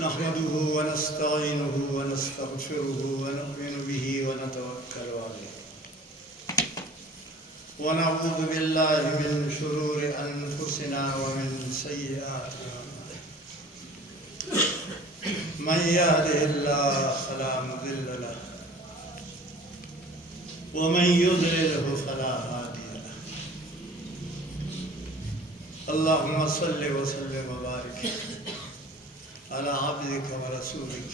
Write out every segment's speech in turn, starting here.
نحمده ونستعينه ونستغفره ونؤمن به ونتوكل عليه ونعوذ بالله من شرور أنفسنا ومن سيئات أعمالنا من يهده الله فلا مضل له ومن يضلله فلا هادي له اللهم صل وسلم وبارك على عبدك ورسولك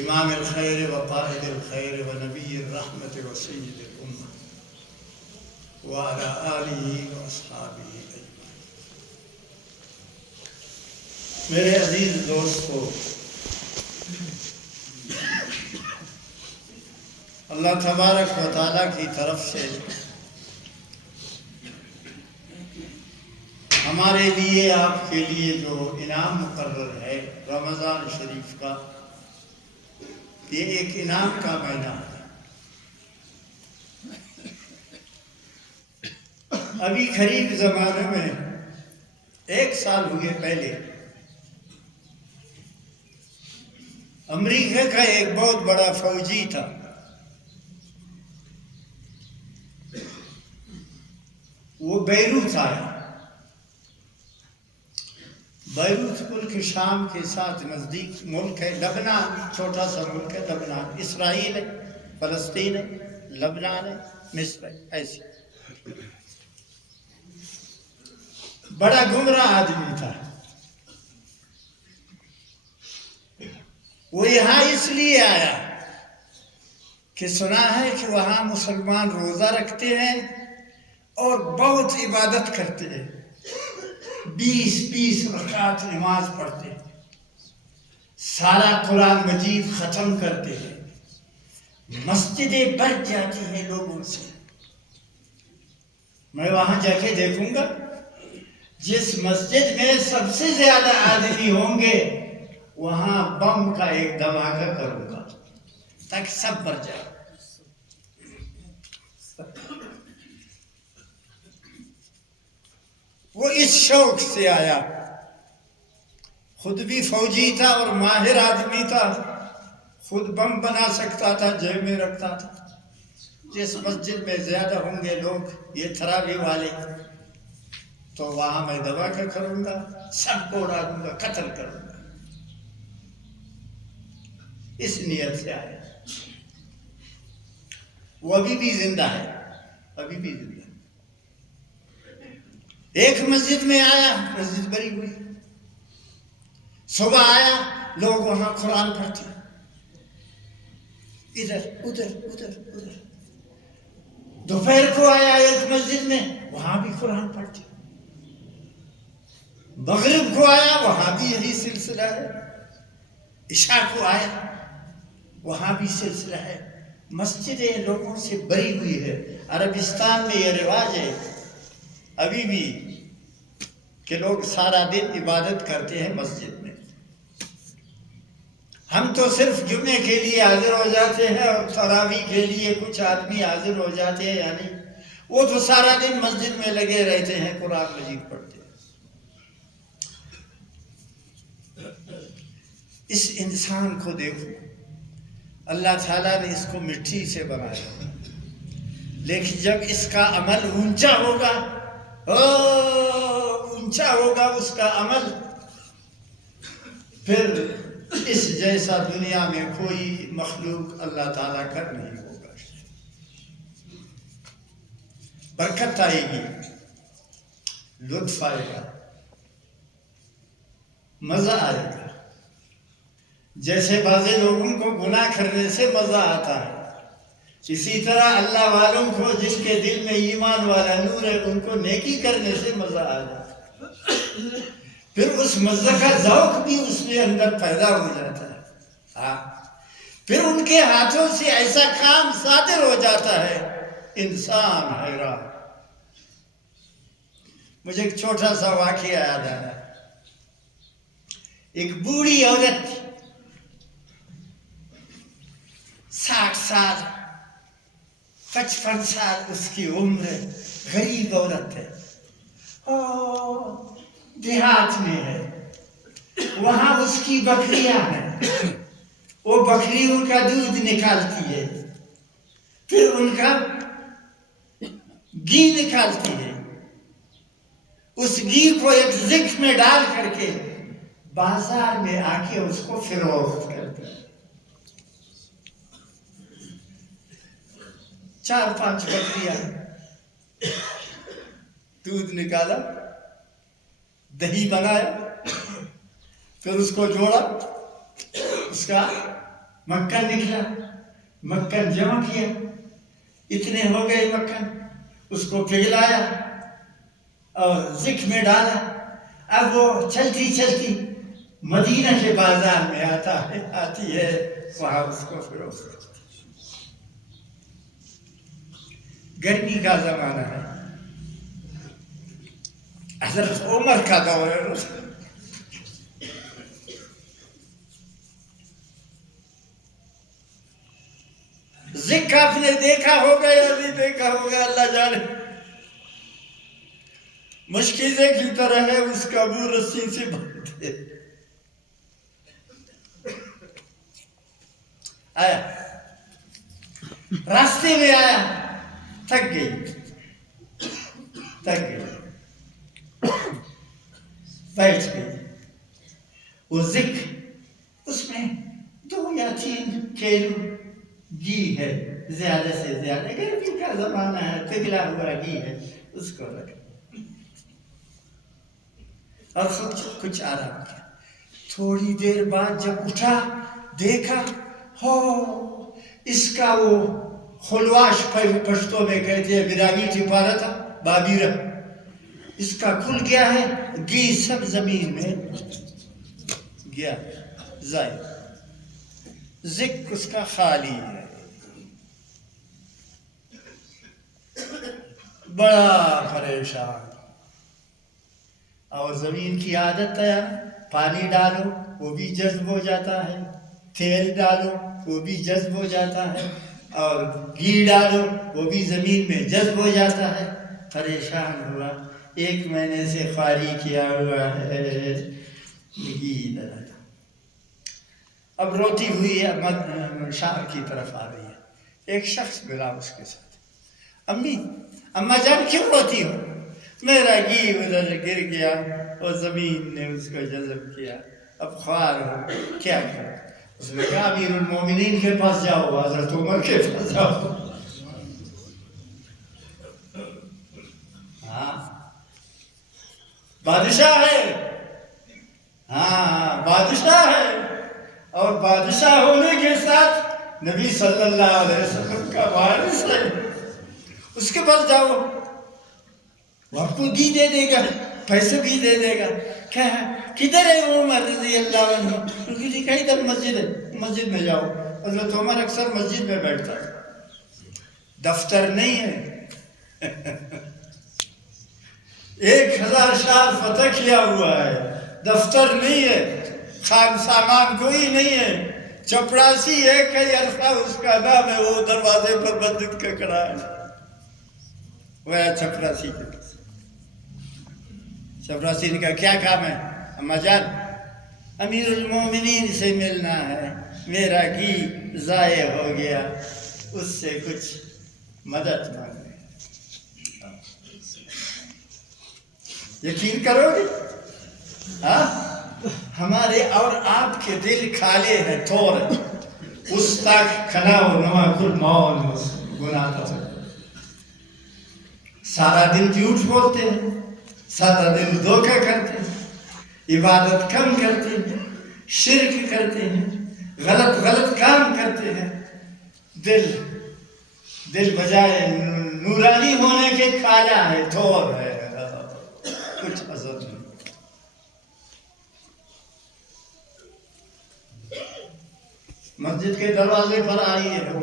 إمام الخير وقائد الخير ونبي الرحمة وسيد الأمة وعلى آله وأصحابه أجمعين. میرے عزیز دوستو، اللہ تبارک و تعالیٰ کی طرف سے ہمارے لیے، آپ کے لیے جو انعام مقرر ہے رمضان شریف کا، یہ ایک انعام کا مہینہ ہے۔ ابھی قریب زمانے میں 1 سال ہوئے پہلے امریکہ کا ایک بہت بڑا فوجی تھا، وہ بیروت آیا۔ بیروت ملک شام کے ساتھ نزدیک ملک ہے، لبنان چھوٹا سا ملک ہے، لبنان اسرائیل ہے، فلسطین ہے، لبنان ہے، مصر ہے، ایسے بڑا گمراہ آدمی تھا۔ وہ یہاں اس لیے آیا کہ سنا ہے کہ وہاں مسلمان روزہ رکھتے ہیں اور بہت عبادت کرتے ہیں، 20 رکعت نماز پڑھتے ہیں، سارا قرآن مجید ختم کرتے ہیں، مسجدیں بھر جاتی ہیں لوگوں سے۔ میں وہاں جا کے دیکھوں گا، جس مسجد میں سب سے زیادہ آدمی ہوں گے وہاں بم کا ایک دھماکہ کروں گا تاکہ سب بھر جائے۔ وہ اس شوق سے آیا، خود بھی فوجی تھا اور ماہر آدمی تھا، خود بم بنا سکتا تھا، جیب میں رکھتا تھا۔ جس مسجد میں زیادہ ہوں گے لوگ یہ تراویح والے، تو وہاں میں دھماکہ کروں گا، سب کو اڑا دوں گا، قتل کروں گا۔ اس نیت سے آیا۔ وہ ابھی بھی زندہ ہے، ابھی بھی زندہ ہے۔ ایک مسجد میں آیا، مسجد بھری ہوئی، صبح آیا، لوگ وہاں قرآن پڑھتے، ادھر ادھر ادھر ادھر۔ دوپہر کو آیا ایک مسجد میں، وہاں بھی قرآن پڑھتے۔ مغرب کو آیا، وہاں بھی یہی سلسلہ ہے۔ عشاء کو آیا، وہاں بھی سلسلہ ہے۔ مسجدیں لوگوں سے بھری ہوئی ہے۔ عربستان میں یہ رواج ہے ابھی بھی کہ لوگ سارا دن عبادت کرتے ہیں مسجد میں۔ ہم تو صرف جمعے کے لیے حاضر ہو جاتے ہیں اور تراویح کے لیے کچھ آدمی حاضر ہو جاتے ہیں، یعنی وہ تو سارا دن مسجد میں لگے رہتے ہیں، قرآن مجید پڑھتے ہیں۔ اس انسان کو دیکھو، اللہ تعالیٰ نے اس کو مٹی سے بنایا، لیکن جب اس کا عمل اونچا ہوگا، اونچا ہوگا اس کا عمل، پھر اس جیسا دنیا میں کوئی مخلوق اللہ تعالیٰ کا نہیں ہوگا۔ برکت آئے گی، لطف آئے گا، مزہ آئے گا۔ جیسے بعض لوگوں کو گناہ کرنے سے مزہ آتا ہے، اسی طرح اللہ والوں کو جس کے دل میں ایمان والا نور ہے، ان کو نیکی کرنے سے مزہ آ جاتا ہے۔ پھر اس مزہ کا ذوق بھی اس کے اندر پیدا ہو جاتا ہے۔ پھر ان کے ہاتھوں سے ایسا کام صادر ہو جاتا ہے، انسان حیران۔ مجھے ایک چھوٹا سا واقعہ یاد آیا۔ ایک بوڑھی عورت، 60 سال 55 سال اس کی عمر ہے، غریب عورت ہے، دیہات میں ہے، وہاں اس کی بکریاں ہیں، وہ بکریوں کا دودھ نکالتی ہے، پھر ان کا گھی نکالتی ہے، اس گھی کو ایک زک میں ڈال کر کے بازار میں آ کے اس کو فروخت کرتے ہیں۔ 4-5 بکریاں، دودھ نکالا، دہی بنایا، پھر اس کو جوڑا، اس کا مکھن نکلا، مکھن جمع کیا، اتنے ہو گئے مکھن، اس کو پگھلایا اور زک میں ڈالا۔ اب وہ چلتی چلتی مدینہ کے بازار میں آتی ہے، وہاں اس کو فروخت کرتی۔ گرمی کا زمانہ ہے، حضرت عمر کا دور ہے۔ زک آپ نے دیکھا ہوگا یا نہیں دیکھا ہوگا اللہ جانے، مشکیزے کی طرح ہے، اس کا منہ رسی سے بندھے۔ آیا راستے میں آیا، تھک گئی، بیٹھ گئی۔ وہ زک، اس میں 2 یا 3 کیلو گھی ہے، زیادہ سے زیادہ، گرمی کا زمانہ ہے، پگھلا ہوا گھی ہے، اس کو رکھ اور خود کچھ آرام کیا۔ تھوڑی دیر بعد جب اٹھا، دیکھا، ہو اس کا وہ خلواش پشتوں میں کہتے ہیں، براگی ٹپارا تھا، بابیرہ، اس کا کھل گیا ہے، گھی سب زمین میں گیا، ضائع۔ زک اس کا خالی ہے، بڑا پریشان۔ اور زمین کی عادت ہے، پانی ڈالو وہ بھی جذب ہو جاتا ہے، تیل ڈالو وہ بھی جذب ہو جاتا ہے، اور گھی ڈالو وہ بھی زمین میں جذب ہو جاتا ہے۔ پریشان ہوا، 1 مہینے سے خواری کیا ہوا ہے، گھی ڈالا۔ اب روتی ہوئی ہے، شام کی طرف آ رہی ہے، ایک شخص ملا اس کے ساتھ۔ اماں جان کیوں روتی ہو؟ میرا گھی ادھر گر گیا اور زمین نے اس کو جذب کیا، اب خوار ہو، کیا کرو؟ اس نے کہا امیر المومنین کے پاس جاؤ، حضرت عمر کے پاس جاؤ۔ ہاں بادشاہ ہے، ہاں بادشاہ ہے، اور بادشاہ ہونے کے ساتھ نبی صلی اللہ علیہ وسلم کا وارث ہے، اس کے پاس جاؤ، وہ آپ کو گھی دے دے گا، پیسے بھی دے دے گا۔ کہا کدھر ہے عمر رضی اللہ عنہ؟ انہوں نے کہا ادھر مسجد ہے، مسجد میں جاؤ۔ حضرت عمر اکثر مسجد میں بیٹھتا ہے، دفتر نہیں ہے، 1000 شہر فتح کیا ہوا ہے، دفتر نہیں ہے، خان سامان کوئی نہیں ہے، چپڑاسی ہے، کئی عرصہ اس کا نام ہے، وہ دروازے پر مسجد کا کھڑا ہے، وہ ہے چپڑاسی کے پاس۔ چپڑاسی نے کہا کیا کام ہے؟ اماں جان امیر المومنین سے ملنا ہے، میرا گھی ضائع ہو گیا، اس سے کچھ مدد مانگے۔ یقین کرو گے، ہاں ہمارے اور آپ کے دل کھالے ہیں، تھور اس تک کھنا و نما کل مون گناہ تھا، سارا دن جھوٹ بولتے ہیں، سارا دن دھوکہ کرتے ہیں، عبادت کم کرتے ہیں، شرک کرتے ہیں، غلط کام کرتے ہیں، دل بجائے نورانی ہونے کے کھالا ہے، تھور ہے، کچھ اثر نہیں۔ مسجد کے دروازے پر آئی ہے وہ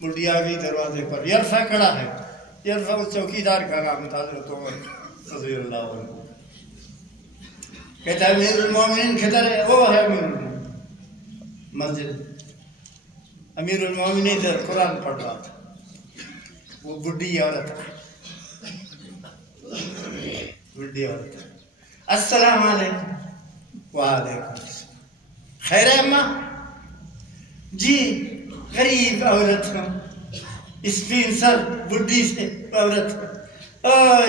بڈھی آ گئی دروازے پر، یرفا کھڑا ہے، یرفا اس چوکیدار کا نام تھا حضرت عمر رضی اللہ عنہ۔ کہتا ہے امیر المومنین کدھر ہے؟ وہ ہے امیر المومنین، مسجد۔ امیر المومنین ادھر قرآن پڑھ رہا تھا، وہ بڈھی عورت بڈھی عورت السلام علیکم. وعلیکم السلام. خیر ہے اماں؟ جی غریب عورت ہوں, اسپین سر بڈھی سے عورت ہوں,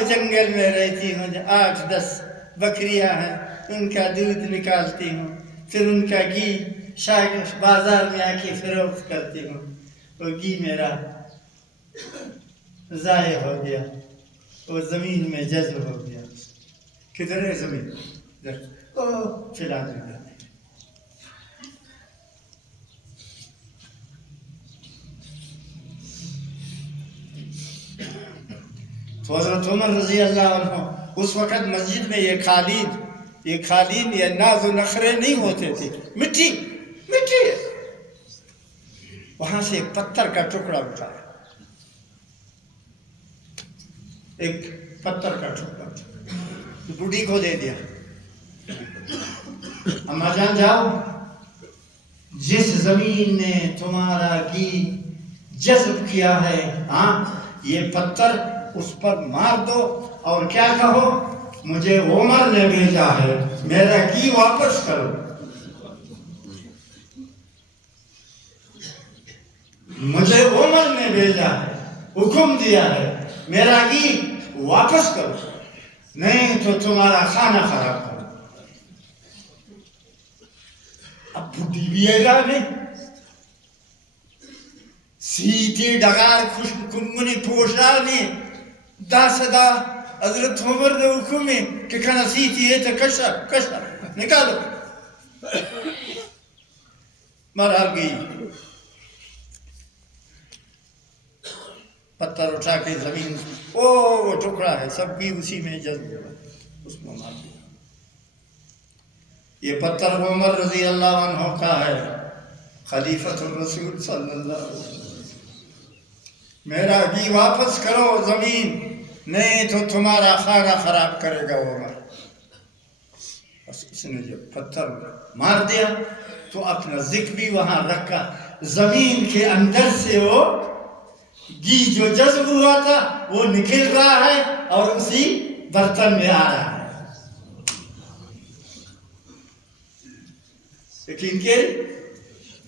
جنگل میں رہتی ہوں, 8-10 بکریاں ہیں, ان کا دودھ نکالتی ہوں, پھر ان کا گھی بازار میں آ کے فروخت کرتی ہوں. وہ گھی میرا ضائع ہو گیا, وہ زمین میں جذب ہو گیا. کدھر ہے زمین؟ فی الحال تو حضرت عمر رضی اللہ عنہ اس وقت مسجد میں یہ قالین یہ ناز و نخرے نہیں ہوتے تھے, مٹی ہے. وہاں سے ایک پتھر کا ٹکڑا اٹھایا, ایک پتھر کا ٹکڑا بوڑھی کو دے دیا. اماں جان جاؤ, جس زمین نے تمہارا گھی جذب کیا ہے, ہاں یہ پتھر اس پر مار دو اور کیا کہو, مجھے عمر نے بھیجا ہے, میرا گھی واپس کرو. مجھے عمر نے بھیجا ہے, حکم دیا ہے, میرا گھی واپس کرو, نہیں تو تمہارا کھانا خراب کرو. اب بڈھی بھی حیران ہے, سیدھی ڈگار خوش کنگنی پوشانی دا صدا حضرت عمر نے حکم ہے کہ کھانا سیدھی ہے تو کشا نکالو. مرحل گئی, پتھر اٹھا کے زمین, وہ ٹکڑا ہے, سب بھی اسی میں جذب ہوا, اس میں مار دیا. یہ پتھر عمر رضی اللہ عنہ کا ہے, خلیفۃ الرسول صلی اللہ علیہ وسلم. میرا گھی واپس کرو زمین, نہیں تو تمہارا کھانا خراب کرے گا عمر. بس اس نے جب پتھر مار دیا تو اپنا ذکر بھی وہاں رکھا, زمین کے اندر سے وہ گھی جو جذب ہوا تھا وہ نکل رہا ہے اور اسی برتن میں آ رہا ہے. یقین کے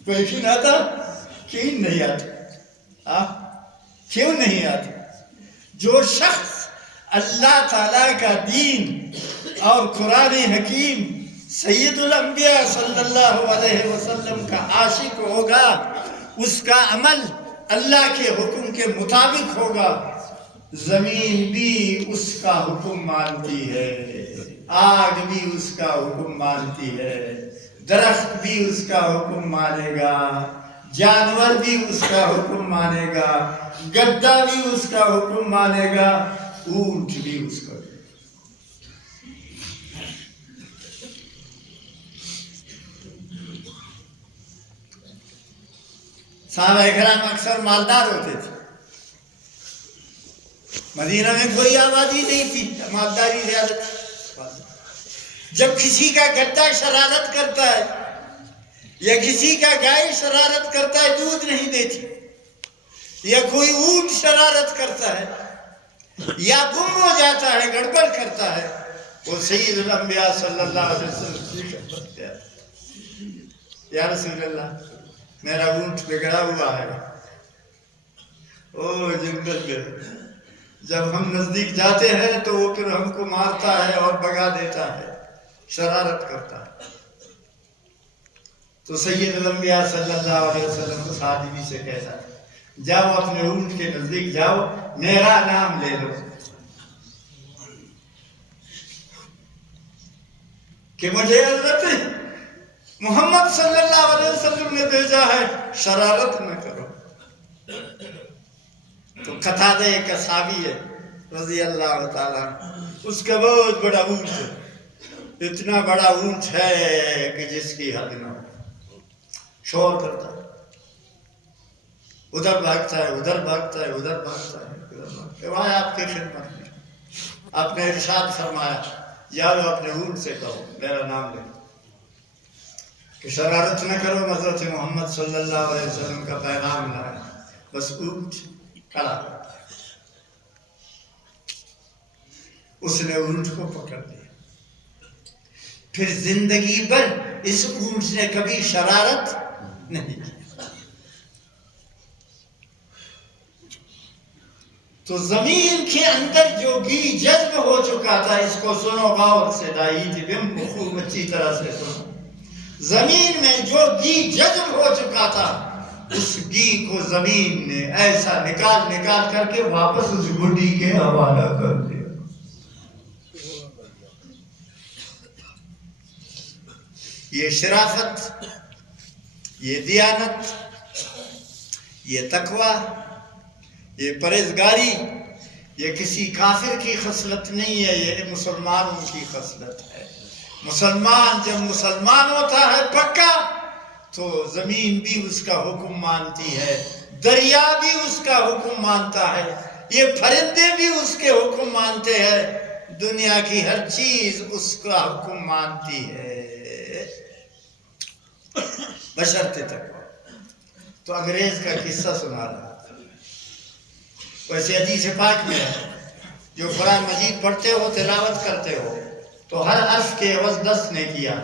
کوئی یقین آتا؟ یقین نہیں آتا. کیوں نہیں آتا؟ جو شخص اللہ تعالیٰ کا دین اور قرآن حکیم سید الانبیاء صلی اللہ علیہ وسلم کا عاشق ہوگا, اس کا عمل اللہ کے حکم کے مطابق ہوگا, زمین بھی اس کا حکم مانتی ہے, آگ بھی اس کا حکم مانتی ہے, درخت بھی اس کا حکم مانے گا, جانور بھی اس کا حکم مانے گا, گدھا بھی اس کا حکم مانے گا, اونٹ بھی اس کا. صحابہ کرام اکثر مالدار ہوتے تھے, مدینہ میں کوئی آبادی نہیں تھی, مالداری زیادہ تھی. جب کسی کا گدھا شرارت کرتا ہے یا کسی کا گائے شرارت کرتا ہے, دودھ نہیں دیتی, یا کوئی اونٹ شرارت کرتا ہے یا گم ہو جاتا ہے, گڑبڑ کرتا ہے, وہ سید الانبیاء صلی اللہ علیہ وسلم یا رسول اللہ میرا اونٹ بگڑا ہوا ہے. او جنگل میں جب ہم نزدیک جاتے ہیں تو وہ پھر ہم کو مارتا ہے اور بگا دیتا ہے, شرارت کرتا ہے. تو سید الانبیاء صلی اللہ علیہ وسلم اس آدمی سے کہتا ہے, جاؤ اپنے اونٹ کے نزدیک جاؤ, میرا نام لے لو کہ مجھے حضرت محمد صلی اللہ علیہ وسلم نے بھیجا ہے, شرارت نہ کرو. تو قتادہ ایک صحابی ہے رضی اللہ تعالیٰ, اس کا بہت بڑا اونٹ ہے, اتنا بڑا اونٹ ہے کہ جس کی حد نہ ہو, شور کرتا ہے, ادھر بھاگتا ہے, ادھر بھاگتا ہے, ادھر بھاگتا ہے, ادھر بھاگتا ہے. وہاں آپ کی خدمت میں آپ نے ارشاد فرمایا, جاؤ اپنے اونٹ سے کہو میرا نام لے کہ شرارت نہ کرو, حضرت محمد صلی اللہ علیہ وسلم کا پیغام لائے. بس اونٹ کھڑا. اس نے اونٹ کو پکڑ لیا. پھر زندگی بھر اس اونٹ نے کبھی شرارت نہیں کی. تو زمین کے اندر جو گھی جذب ہو چکا تھا، اس کو سنو غور سے، دائی تھی بم کو خوب اچھی طرح سے سنو. زمین میں جو گھی جذب ہو چکا تھا، اس گھی کو زمین نے ایسا نکال کر کے واپس اس بڈی کے حوالہ کر دیا. یہ شرافت، یہ دیانت، یہ تقوی، یہ پرہیزگاری، یہ کسی کافر کی خصلت نہیں ہے، یہ مسلمانوں کی خصلت ہے. مسلمان جب مسلمان ہوتا ہے پکا، تو زمین بھی اس کا حکم مانتی ہے، دریا بھی اس کا حکم مانتا ہے، یہ پرندے بھی اس کے حکم مانتے ہیں، دنیا کی ہر چیز اس کا حکم مانتی ہے بشرط تقوی. تو انگریز کا قصہ سنا رہا تھا. ویسے حدیث پاک میں ہے، جو قرآن مجید پڑھتے ہو، تلاوت کرتے ہو، تو ہر حرف کے عوض 10 نے کیا.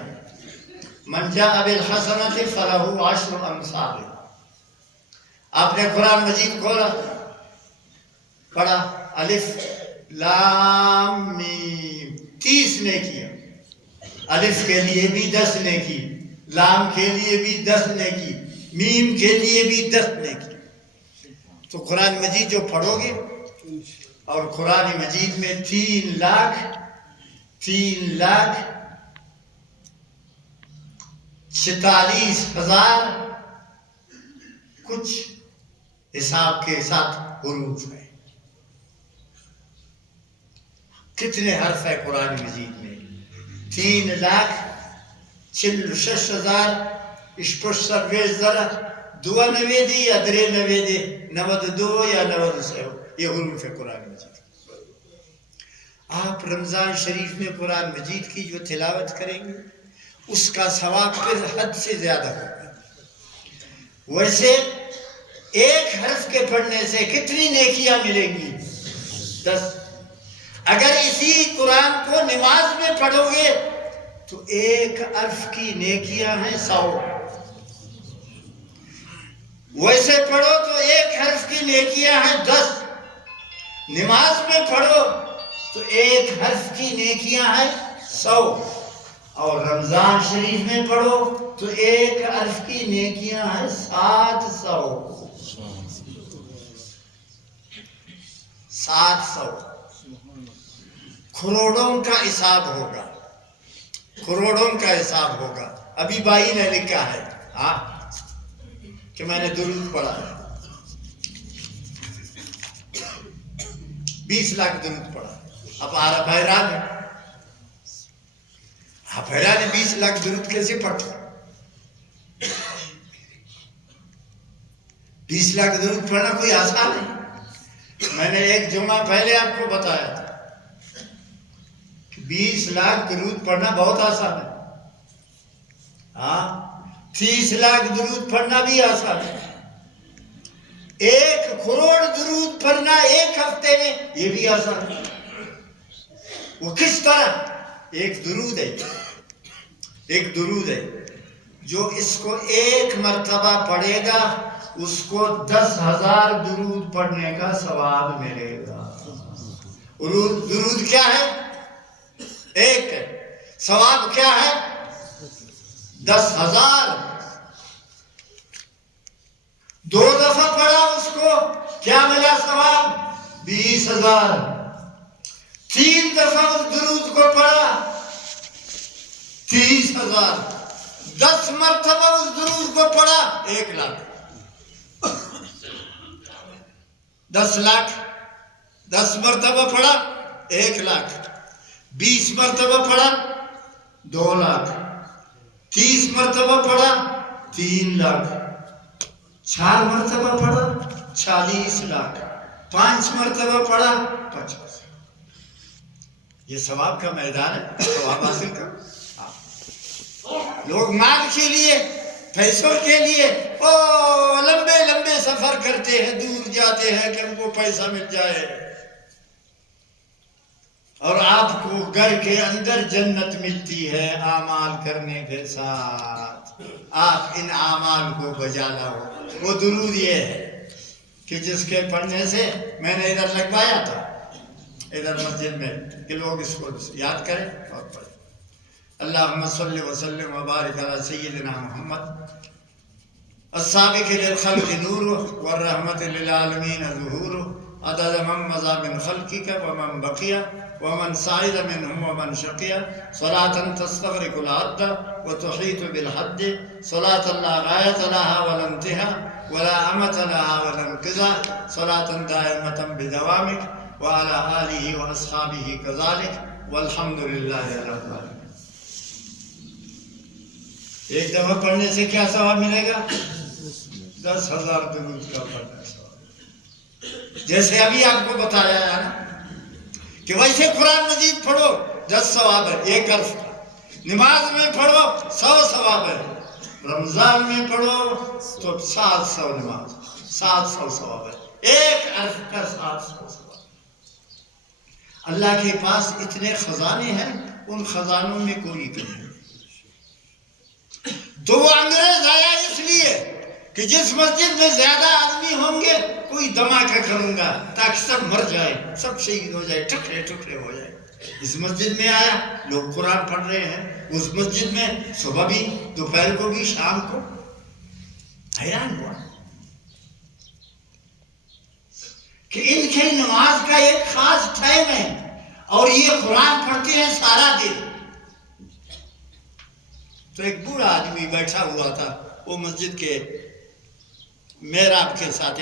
من جاء بالحسنۃ فلہ عشر امثالها. آپ نے قرآن مجید کھولا، پڑھا، الف لام میم، 30 نے کیا. الف کے لیے بھی 10 نے کی، لام کے لیے بھی 10 نے کی، میم کے لیے بھی 10 نے کی. تو قرآن مجید جو پڑھو گے، اور قرآن مجید میں 3,46,000 کچھ حساب کے ساتھ حروف ہیں. کتنے حرف ہے قرآن مجید میں؟ 3,46,000 اشپش سرویز ذرا 92 یا 93 92 یا 93 یہ حروف ہے قرآن مجید. آپ رمضان شریف میں قرآن مجید کی جو تلاوت کریں گے، اس کا ثواب پھر حد سے زیادہ ہوگا. ویسے ایک حرف کے پڑھنے سے کتنی نیکیاں ملیں گی؟ 10. اگر اسی قرآن کو نماز میں پڑھو گے تو ایک حرف کی نیکیاں ہیں 100. ویسے پڑھو تو ایک حرف کی نیکیاں ہیں 10. نماز میں پڑھو تو ایک حرف کی نیکیاں ہیں 100. اور رمضان شریف میں پڑھو تو ایک حرف کی نیکیاں ہیں 700. 700 کروڑوں کا حساب ہوگا، کروڑوں کا حساب ہوگا. ابھی بھائی نے لکھا ہے ہاں کہ میں نے درود پڑھا ہے، 20 لاکھ درود پڑھا. اب حیران ہے، آپ حیران ہے 20 لاکھ درود کیسے پڑھتا؟ 20 لاکھ درود پڑھنا کوئی آسان نہیں. میں نے ایک جمعہ پہلے آپ کو بتایا تھا کہ 20 لاکھ درود پڑھنا بہت آسان ہے. ہاں 30 لاکھ درود پڑھنا بھی آسان ہے. 1 کروڑ درود پڑھنا ایک ہفتے میں یہ بھی آسان ہے. وہ کس طرح؟ ایک درود ہے جو اس کو 1 مرتبہ پڑھے گا، اس کو 10,000 درود پڑھنے کا ثواب ملے گا. درود کیا ہے؟ ایک ہے. ثواب کیا ہے؟ 10,000. 2 دفعہ پڑھا اس کو کیا ملا ثواب؟ 20,000. 3 دفعہ اس درود کو پڑھا 30,000. 10 مرتبہ اس درود کو پڑھا 1 لاکھ. 10 لاکھ 10 مرتبہ پڑھا 1 لاکھ. 20 مرتبہ پڑھا 2 لاکھ. 30 مرتبہ پڑھا 3 لاکھ. 4 مرتبہ پڑھا 40 لاکھ. 5 مرتبہ پڑھا 50. یہ ثواب کا میدان ہے، ثواب حاصل کرو. لوگ مال کے لیے، پیسوں کے لیے لمبے لمبے سفر کرتے ہیں، دور جاتے ہیں کہ ہم کو پیسہ مل جائے. اور آپ کو گھر کے اندر جنت ملتی ہے اعمال کرنے کے ساتھ. آپ ان اعمال کو بجا لاؤ. وہ درود یہ ہے کہ جس کے پڑھنے سے میں نے ادھر لگوایا تھا ادھر مسجد میں کہ لوگ اس کو یاد کریں اور پڑھیں. اللہم صلی وسلم وبارک علی سیدنا محمد السابق للخلق نور والرحمت للعالمین ظہور عدد من مضى من خلقك ومن بقي ومن سعد منهم ومن شقي صلاة تستغرق العد وتحيط بالحد صلاة لا غاية لها ولا انتهاء ولا أمة لها ولا انقضاء صلاة دائمة بدوامك وعلى آله وأصحابه كذلك والحمد لله رب العالمين. ایک دفعہ پڑھنے سے کیا ثواب ملے گا؟ 10,000 درود کا پڑھنا ثواب. جیسے ابھی آپ کو بتایا ہے نا کہ ویسے قرآن مجید پڑھو 10 ثواب ہے ایک حرف کا. نماز میں پڑھو 100 ثواب ہے. رمضان میں پڑھو تو 700 نماز 700 ثواب ہے. ایک حرف کا 700 ثواب. اللہ کے پاس اتنے خزانے ہیں ان خزانوں میں کوئی کمی نہیں. تو وہ انگریز آیا اس لیے کہ جس مسجد میں زیادہ آدمی ہوں گے کوئی دھماکہ کروں گا تاکہ سب مر جائے سب شہید ہو جائے ٹکڑے ٹکڑے ہو جائے. اس مسجد میں آیا لوگ قرآن پڑھ رہے ہیں. اس مسجد میں صبح بھی دوپہر کو بھی شام کو. حیران ہوا کہ ان کے نماز کا ایک خاص ٹائم ہے اور یہ قرآن پڑھتے ہیں سارا دن. تو ایک بوڑھا آدمی بیٹھا ہوا تھا وہ مسجد کے محراب کے ساتھ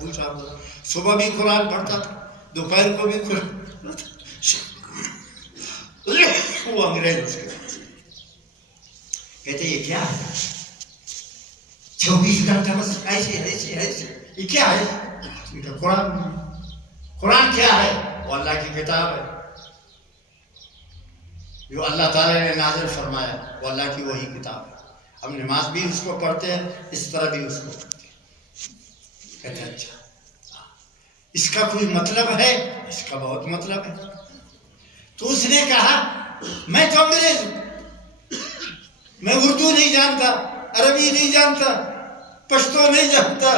بوڑھا ہوا. صبح بھی قرآن پڑھتا تھا دوپہر کو بھی قرآن پڑھتا تھا. وہ انگریز اس کے پاس کہتے یہ کیا ہے 24 گھنٹہ بس ایسے یہ کیا ہے؟ قرآن کیا ہے؟ وہ اللہ کی کتاب ہے جو اللہ تعالیٰ نے نازل فرمایا. وہ اللہ کی وہی کتاب ہے. ہم نماز بھی اس کو پڑھتے ہیں اس طرح بھی اس کو پڑھتے ہیں. کہتے ہیں اچھا اس کا کوئی مطلب ہے؟ اس کا بہت مطلب ہے. تو اس نے کہا میں تو انگریز ہوں میں اردو نہیں جانتا عربی نہیں جانتا پشتو نہیں جانتا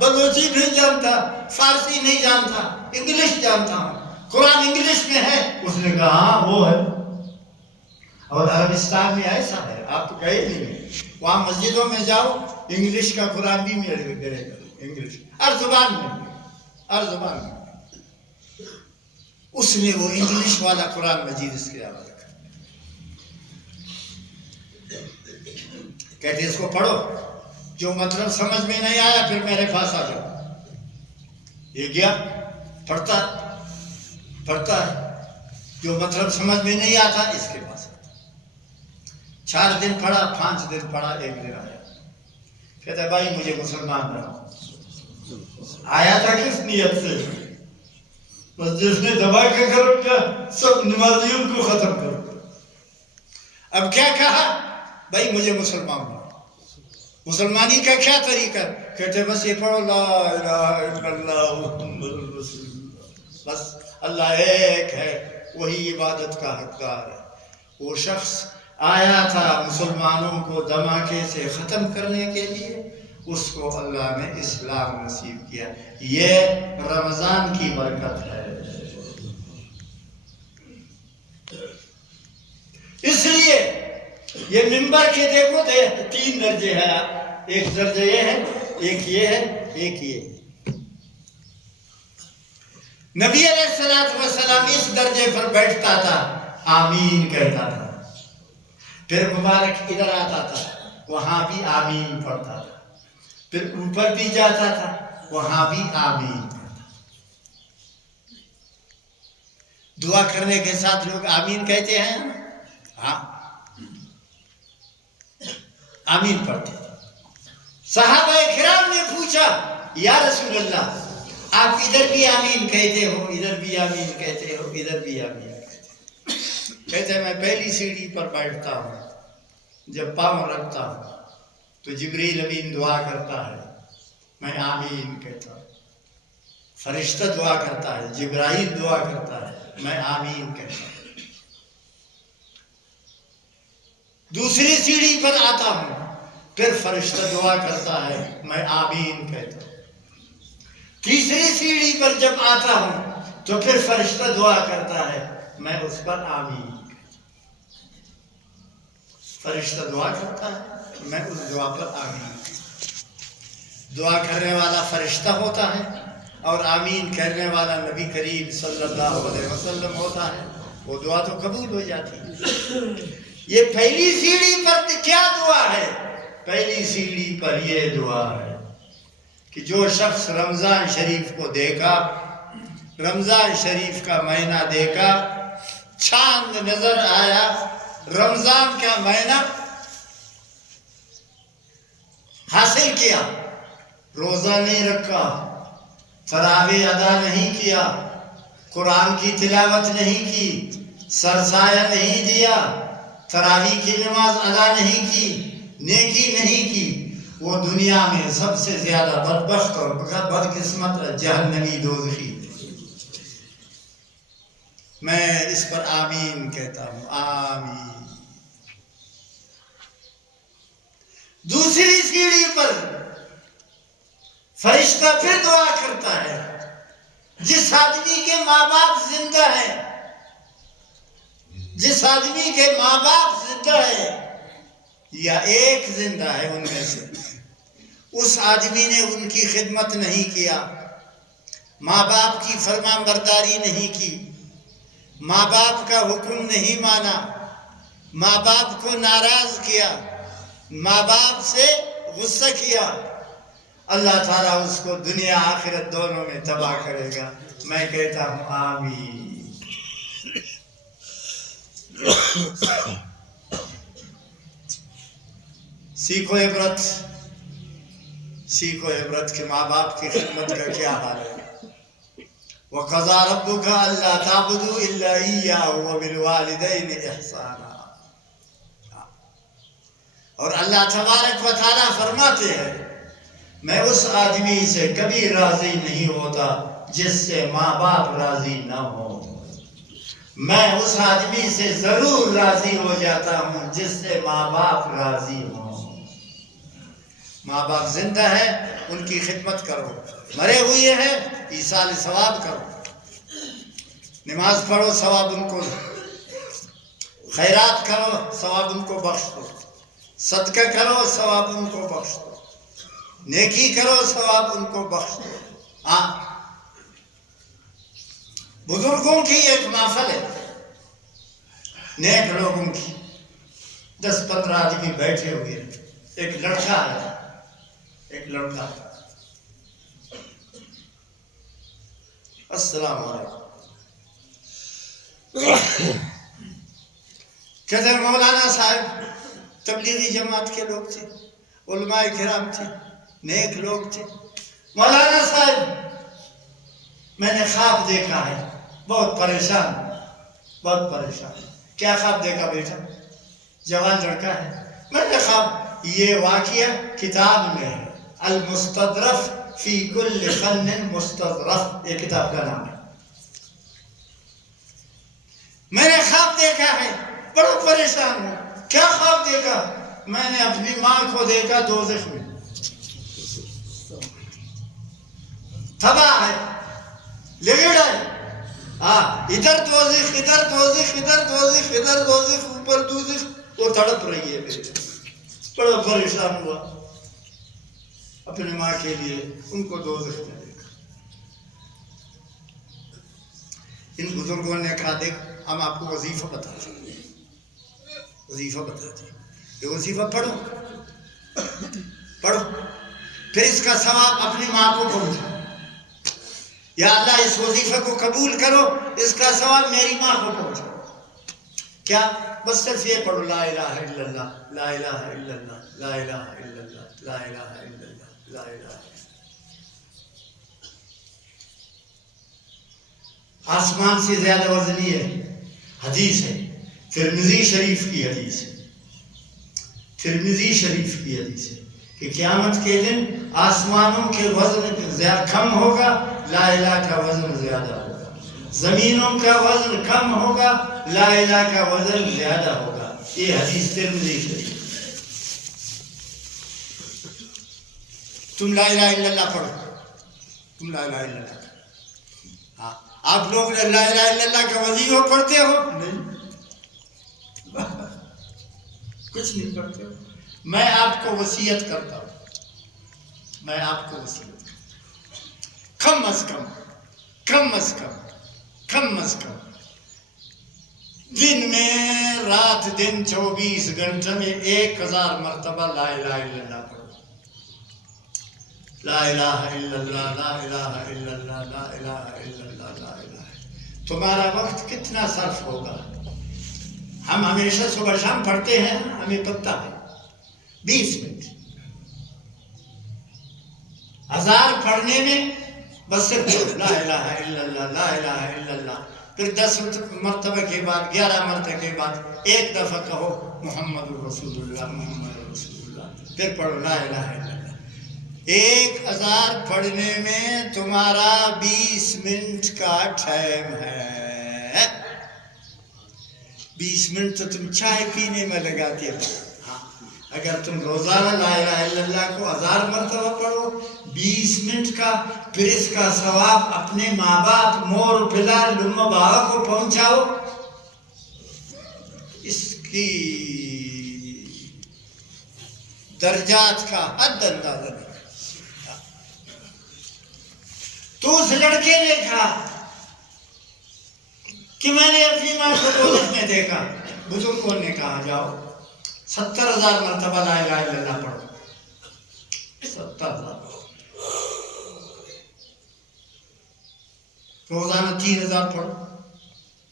بلوچی نہیں جانتا فارسی نہیں جانتا انگلش جانتا ہوں. قرآن انگلش میں ہے. اس نے کہا ہاں وہ ہے اور عربستان میں ایسا ہے آپ تو گئے نہیں ہیں وہاں مسجدوں میں جاؤ انگلش کا قرآن بھی ملے گا. انگلش ہر زبان میں اس نے وہ انگلش والا قرآن مجید اس کے حوالے رکھا. کہتے اس کو پڑھو جو مطلب سمجھ میں نہیں آیا پھر میرے پاس آ جاؤ. یہ گیا پڑھتا ہے جو مطلب سمجھ میں نہیں آتا اس کے پاس 4 دن پڑھا 5 دن پڑھا 1 دن آیا. کہتا بھائی مجھے مسلمان بناؤ. آیا تھا کس نیت سے؟ مسجد میں دھماکہ کرو کیا سب نمازیوں کو ختم کرو. اب کیا کہا بھائی مجھے مسلمان بناؤ. مسلمانی کا کیا طریقہ؟ کہتے بس یہ پڑھو لا الہ الا اللہ محمد رسول اللہ. بس اللہ ایک ہے وہی عبادت کا حقدار ہے. وہ شخص آیا تھا مسلمانوں کو دھماکے سے ختم کرنے کے لیے اس کو اللہ نے اسلام نصیب کیا. یہ رمضان کی برکت ہے. اس لیے یہ منبر کے دیکھو 3 درجے ہیں. ایک درجہ یہ ہے ایک یہ ہے ایک یہ. نبی علیہ السلام اس درجے پر بیٹھتا تھا آمین کہتا تھا. پھر مبارک ادھر آتا تھا وہاں بھی آمین پڑھتا تھا. پھر اوپر بھی جاتا تھا وہاں بھی آمین پڑھتا تھا. دعا کرنے کے ساتھ لوگ آمین کہتے ہیں. ہاں آمین پڑھتے تھے. صحابہ کرام نے پوچھا یا رسول اللہ آپ ادھر بھی آمین کہتے ہو ادھر بھی آمین کہتے ہو ادھر بھی آمین کہتے ہو. کہتے میں پہلی سیڑھی پر بیٹھتا ہوں جب پاؤں رکھتا ہوں تو جبریل امین دعا کرتا ہے میں آمین کہتا ہوں. فرشتہ دعا کرتا ہے، جبرائیل دعا کرتا ہے، میں آمین کہتا ہوں۔ دوسری سیڑھی پر آتا ہوں، پھر فرشتہ دعا کرتا ہے، میں آمین کہتا ہوں۔ تیسری سیڑھی پر جب آتا ہوں تو پھر فرشتہ دعا کرتا ہے، میں اس پر آمین کہتا ہوں۔ فرشتہ دعا کرتا ہے، میں اس دعا پر آمین کہتا ہوں۔ دعا کرنے والا فرشتہ ہوتا ہے اور آمین کہنے والا نبی کریم صلی اللہ علیہ وسلم ہوتا ہے، وہ دعا تو قبول ہو جاتی ہے۔ یہ پہلی سیڑھی پر کیا دعا ہے؟ پہلی سیڑھی پر یہ دعا ہے کہ جو شخص رمضان شریف کو دیکھا، رمضان شریف کا مہینہ دیکھا، چاند نظر آیا، رمضان کا مہینہ حاصل کیا، روزہ نہیں رکھا، تراویح ادا نہیں کیا، قرآن کی تلاوت نہیں کی، سرسایہ نہیں دیا، تراویح کی نماز ادا نہیں کی، نیکی نہیں کی، وہ دنیا میں سب سے زیادہ بدبخت اور بدقسمت جہنمی دوزخی۔ میں اس پر آمین کہتا ہوں، آمین۔ دوسری سیڑھی پر فرشتہ پھر دعا کرتا ہے، جس آدمی کے ماں باپ زندہ ہیں، جس آدمی کے ماں باپ زندہ ہیں یا ایک زندہ ہے ان میں سے، اس آدمی نے ان کی خدمت نہیں کیا، ماں باپ کی فرمان برداری نہیں کی، ماں باپ کا حکم نہیں مانا، ماں باپ کو ناراض کیا، ماں باپ سے غصہ کیا، اللہ تعالیٰ اس کو دنیا آخرت دونوں میں تباہ کرے گا۔ میں کہتا ہوں آمین۔ سیکھو عبرت، سیکھو عبرت کہ ماں باپ کی خدمت کا کیا حال ہے۔ وَقَضَىٰ رَبُّكَ أَلَّا تَعْبُدُوا إِلَّا إِيَّاهُ وَبِالْوَالِدَيْنِ إِحْسَانًا۔ اور اللہ تبارک و تعالیٰ فرماتے ہیں، میں اس آدمی سے کبھی راضی نہیں ہوتا جس سے ماں باپ راضی نہ ہو، میں اس آدمی سے ضرور راضی ہو جاتا ہوں جس سے ماں باپ راضی ہوں۔ ماں باپ زندہ ہے، ان کی خدمت کرو، مرے ہوئے ہیں ایصال ثواب کرو، نماز پڑھو ثواب ان کو، خیرات کرو ثواب ان کو بخش دو، صدقہ کرو ثواب ان کو بخش دو، نیکی کرو ثواب ان کو بخش دو۔ ہاں، بزرگوں کی ایک محفل ہے، نیک لوگوں کی، 10-15 آدمی بیٹھے ہوئے، ایک لڑکا ہے، ایک لڑکا، السلام علیکم، کہتے ہیں مولانا صاحب تبلیغی جماعت کے لوگ تھے، علماء کرام تھے، نیک لوگ تھے، مولانا صاحب میں نے خواب دیکھا ہے، بہت پریشان، بہت پریشان۔ کیا خواب دیکھا بیٹا؟ جوان لڑکا ہے، میں نے خواب، یہ واقعہ کتاب میں ہے، المستدرف فی کل فن مستظرف، یہ کتاب کا نام ہے۔ میں نے خواب دیکھا ہے، بڑا پریشان ہوں۔ کیا خواب دیکھا؟ میں نے اپنی ماں کو دیکھا دوزخ میں، تباہ ہے، لگڑ ہے، ادھر دوزخ، ادھر دوزخ، ادھر دوزخ، ادھر دوزخ، اوپر دوزخ، وہ تڑپ رہی ہے میرے۔ بڑا پریشان ہوا اپنی ماں کے لیے، ان کو دوزخ میں دیکھا۔ ان بزرگوں نے کہا دیکھ ہم آپ کو وظیفہ بتاتے ہیں، وظیفہ بتاتے ہیں، یہ وظیفہ پڑھو، پڑھو، پھر اس کا ثواب اپنی ماں کو پہنچاؤ، یا اللہ اس وظیفہ کو قبول کرو، اس کا ثواب میری ماں کو پہنچاؤ۔ کیا؟ بس صرف یہ پڑھو، لا الہ الا اللہ، لا الہ الا اللہ، لا الہ الا اللہ، لا الہ الا اللہ، لا الہ الا اللہ۔ آسمان سے زیادہ وزنی ہے، حدیث ہے، ترمذی شریف کی حدیث ہے، ترمذی شریف کی حدیث ہے کہ قیامت کے دن آسمانوں کے وزن زیادہ کم ہوگا لا الہ کا وزن زیادہ ہوگا، زمینوں کا وزن کم ہوگا، لا الہ کا وزن زیادہ ہوگا۔ یہ حدیث ترمذی شریف۔ تم لا الہ الا اللہ پڑھو، تم لا الہ الا اللہ، ہاں آپ لوگ لا الہ الا اللہ کا وظیفہ پڑھتے ہو؟ نہیں، کچھ نہیں پڑھتے ہو۔ میں آپ کو وصیت کرتا ہوں، میں آپ کو وصیت کرتا ہوں، کم از کم دن میں، رات دن 24 گھنٹے میں 1000 مرتبہ لا الہ الا اللہ پڑھو۔ لا الہ الا اللہ، لا الہ الا اللہ، لا الہ الا اللہ، لا الہ۔ تمہارا وقت کتنا صرف ہوگا؟ ہم ہمیشہ صبح شام پڑھتے ہیں، ہمیں پتہ ہے 20 منٹ 1000 پڑھنے میں بس صرف لا الہ الا اللہ، لا الہ الا اللہ، پھر 10 مرتبہ کے بعد 11 مرتبہ کے بعد ایک دفعہ کہو محمد رسول اللہ، محمد رسول اللہ، پھر پڑھو لا الہ الا اللہ۔ 1000 پڑھنے میں تمہارا 20 منٹ کا ٹائم ہے۔ 20 منٹ تو تم چائے پینے میں لگاتے ہو۔ اگر تم روزانہ لا الہ الا اللہ کو 1000 مرتبہ پڑھو 20 منٹ کا، پھر اس کا ثواب اپنے ماں باپ، مور پلا، لما بابا کو پہنچاؤ، اس کی درجات کا حد اندازہ نہیں۔ تو اس لڑکے نے کہا کہ میں نے اپنی ماں کو دوزخ میں دیکھا، بزرگوں نے کہا جاؤ 70,000 مرتبہ لا الہ الا اللہ پڑھو، 70,000 روزانہ 3000 پڑھو،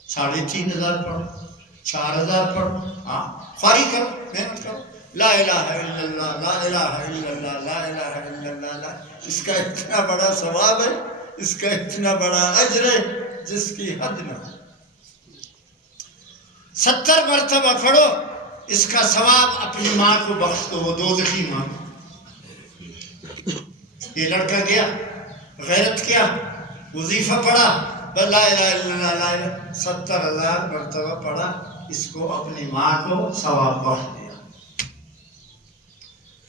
3500 پڑھو، 4000 پڑھو، ہاں خواری کرو، محنت کرو، لا الہ الا اللہ، لا الہ الا اللہ، لا الہ الا اللہ۔ اس کا اتنا بڑا ثواب ہے، اس کا اتنا بڑا اجر ہے جس کی حد نہ ہو۔ 70 مرتبہ پڑھو، اس کا ثواب اپنی ماں کو بخش دو، وہ دوزخی ماں کو۔ یہ لڑکا گیا، غیرت کیا، وظیفہ پڑھا، بس لا الہ الا اللہ، لا الہ، 70,000 مرتبہ پڑھا، اس کو اپنی ماں کو ثواب بخش دیا۔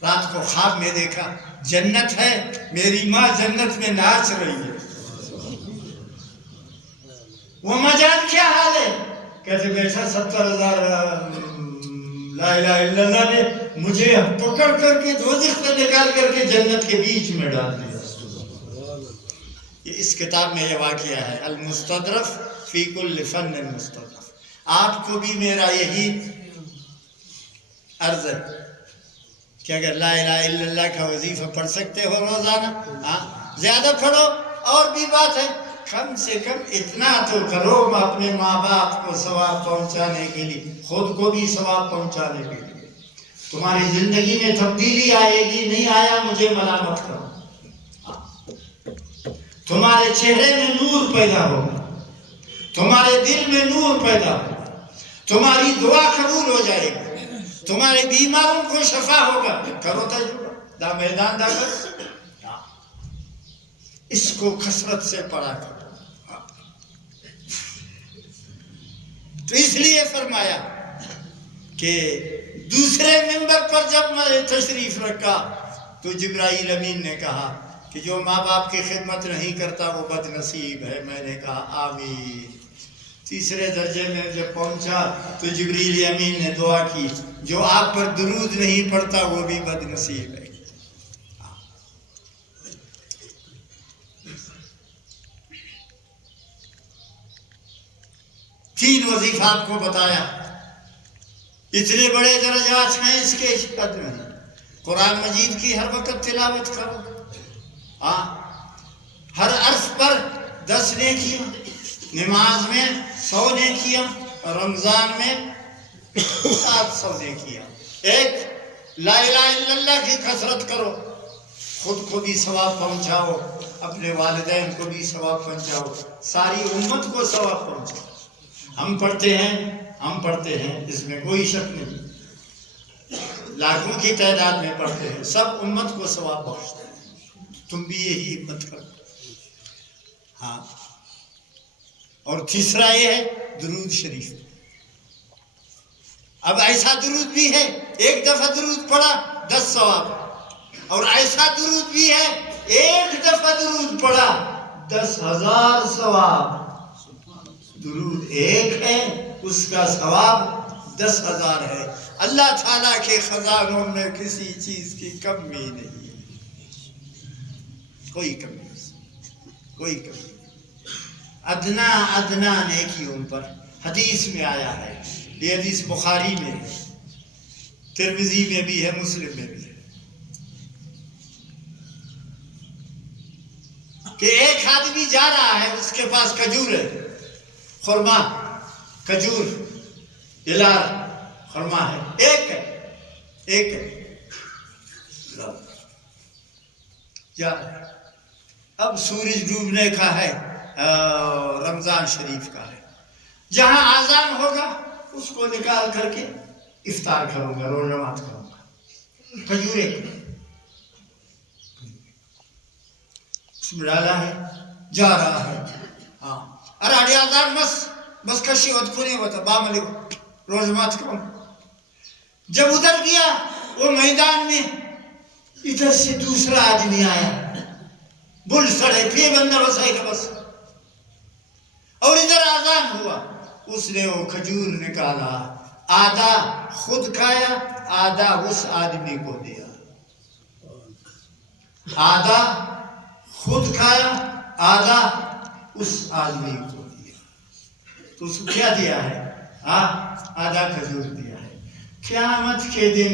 رات کو خواب میں دیکھا جنت ہے، میری ماں جنت میں ناچ رہی ہے۔ وہ مجال کیا حال ہے؟ کہتے بیٹا 70,000 لا الہ الا اللہ نے مجھے پکڑ کر کے دوزخ میں نکال کر کے جنت کے بیچ میں ڈال دیا۔ اس کتاب میں یہ واقعہ ہے، المستدرف فی کل فن مستدرف۔ آپ کو بھی میرا یہی عرض ہے کہ اگر لا الہ الا اللہ کا وظیفہ پڑھ سکتے ہو روزانہ، ہاں زیادہ پڑھو، اور بھی بات ہے کم سے کم اتنا تو کرو اپنے ماں باپ کو ثواب پہنچانے کے لیے، خود کو بھی ثواب پہنچانے کے لیے۔ تمہاری زندگی میں تبدیلی آئے گی، نہیں آیا مجھے ملامت کرو، تمہارے چہرے میں نور پیدا ہوگا، تمہارے دل میں نور پیدا ہوگا، تمہاری دعا قبول ہو جائے گی، تمہارے بیماروں کو شفا ہوگا۔ کرو تجربہ، دا میدان دا کر، اس کو کثرت سے پڑھا کرو۔ تو اس لیے فرمایا کہ دوسرے منبر پر جب میں تشریف رکھا تو جبرائیل امین نے کہا کہ جو ماں باپ کی خدمت نہیں کرتا وہ بد نصیب ہے۔ میں نے کہا آمین۔ تیسرے درجے میں جب پہنچا تو جبریل امین نے دعا کی جو آپ پر درود نہیں پڑتا وہ بھی بد نصیب ہے۔ تین وظیفات کو بتایا، اتنے بڑے درجات ہیں اس کے حد میں۔ قرآن مجید کی ہر وقت تلاوت کرو، ہاں ہر عرف پر 10 نیکیاں، نماز میں 100 نیکیاں، رمضان میں 700 نیکیاں۔ ایک لا الہ الا اللہ کی کثرت کرو، خود کو بھی ثواب پہنچاؤ، اپنے والدین کو بھی ثواب پہنچاؤ، ساری امت کو ثواب پہنچاؤ۔ ہم پڑھتے ہیں اس میں کوئی شک نہیں، لاکھوں کی تعداد میں پڑھتے ہیں، سب امت کو ثواب بخشتے ہیں۔ تم بھی یہی ہمت کرو۔ ہاں، اور تیسرا یہ ہے درود شریف. اب ایسا درود بھی ہے ایک دفعہ درود پڑھا 10 ثواب، اور ایسا درود بھی ہے ایک دفعہ درود پڑھا 10,000 ثواب. درود ایک ہے اس کا ثواب 10,000 ہے. اللہ تعالیٰ کے خزانوں میں کسی چیز کی کمی نہیں، کوئی کمی نہیں، کوئی کمی نہیں. ادنا ادنا نیکیوں پر حدیث میں آیا ہے، یہ حدیث بخاری میں ہے، ترمذی میں بھی ہے، مسلم میں بھی ہے، کہ ایک آدمی جا رہا ہے، اس کے پاس کھجور ہے، خرما، کھجور، یلار خرما ہے، ایک ہے جا. اب سورج ڈوبنے کا ہے، رمضان شریف کا ہے، جہاں آذان ہوگا اس کو نکال کر کے افطار کروں گا، رونمات کروں گا. کھجور ایک اس میں ڈالا ہے، جا رہا ہے. ہاں، ارے آذان بس کشی ادخلیں ہوتا باملی روزمات کروں. جب ادھر گیا وہ میدان میں، ادھر سے دوسرا آدمی آیا، بل سڑے پھر بندر وسائی کا بس، اور ادھر آزان ہوا. اس نے وہ کھجور نکالا، آدھا خود کھایا، آدھا اس آدمی کو دیا. آدھا خود کھایا، آدھا اس آدمی کو دیا. تو اس کو کیا دیا ہے؟ آدھا کھجور دیا ہے. قیامت کے دن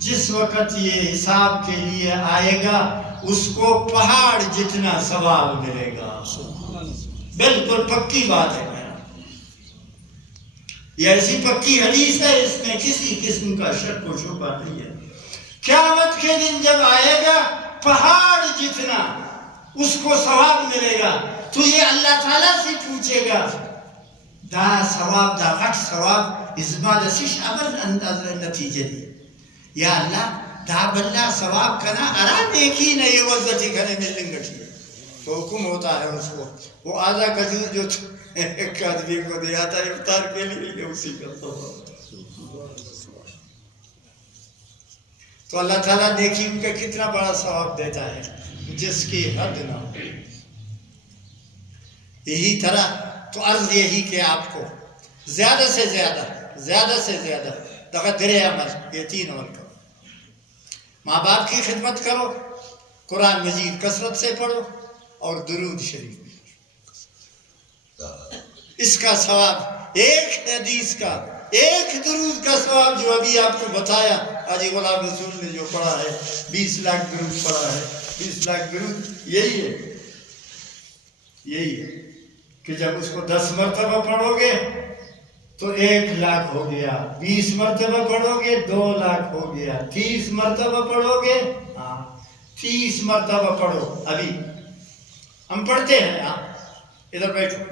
جس وقت یہ حساب کے لیے آئے گا اس کو پہاڑ جتنا ثواب ملے گا. بالکل پکی بات ہے، یہ ایسی پکی حدیث ہے، اس میں کسی قسم کا شک و شبہ نہیں ہے. قیامت کے دن جب آئے گا پہاڑ جتنا اس کو ثواب ملے گا، تو یہ اللہ تعالیٰ سے پوچھے گا، دا ثواب، دا غٹ ثواب ازما دا سش عمل انداز نتیجہ دی. یا اللہ دا بلہ ثواب کنا ارا نیکی نہ یہ وزتی کنے میں لنگٹی. تو حکم ہوتا ہے اس کو، وہ آدھا کھجور جو ایک آدمی کو دیا تھا افطار کے لیے، اسی کا ثواب. تو اللہ تعالیٰ دیکھیے ان کا کتنا بڑا ثواب دیتا ہے جس کی حد نہ ہو. یہی طرح تو عرض یہی کہ آپ کو زیادہ سے زیادہ تقدر عمل یہ 3 عمل کرو. ماں باپ کی خدمت کرو، قرآن مجید کثرت سے پڑھو، اور درود شریف بھی پڑھو. اس کا ثواب ایک حدیث کا، ایک درود کا ثواب جو ابھی آپ کو بتایا، حاجی غلام رسول نے جو پڑھا ہے 20 لاکھ درود پڑھا ہے. 20 لاکھ درود یہی ہے کہ جب اس کو 10 مرتبہ پڑھو گے تو 1 لاکھ ہو گیا، 20 مرتبہ پڑھو گے 2 لاکھ ہو گیا، 30 مرتبہ پڑھو گے 30 مرتبہ پڑھو. ابھی ہم پڑھتے ہیں، ادھر بیٹھو،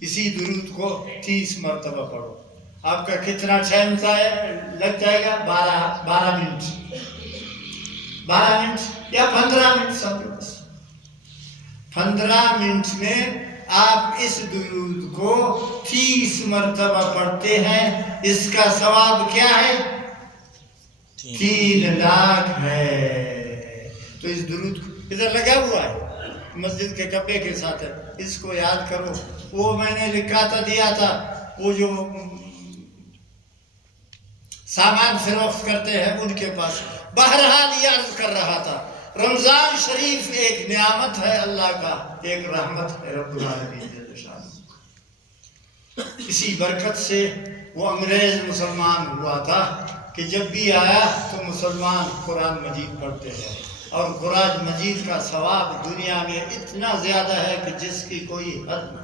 اسی درود کو 30 مرتبہ پڑھو. آپ کا کتنا ٹائم لگ جائے گا؟ 12 منٹ یا 15 منٹ سمجھو. بس 15 منٹ میں آپ اس درود کو 30 مرتبہ پڑھتے ہیں. اس کا ثواب کیا ہے؟ 3 لاکھ ہے. تو اس درود کو ادھر لگا ہوا ہے، مسجد کے کپڑے کے ساتھ ہے، اس کو یاد کرو. وہ میں نے لکھا تھا، دیا تھا، وہ جو سامان فروخت کرتے ہیں ان کے پاس. بہرحال یہ عرض کر رہا تھا، رمضان شریف ایک نعمت ہے اللہ کا، ایک رحمت ہے رب العالمین جل شانہ. اسی برکت سے وہ انگریز مسلمان ہوا تھا کہ جب بھی آیا تو مسلمان قرآن مجید پڑھتے ہیں، اور قرآن مجید کا ثواب دنیا میں اتنا زیادہ ہے کہ جس کی کوئی حد نہ.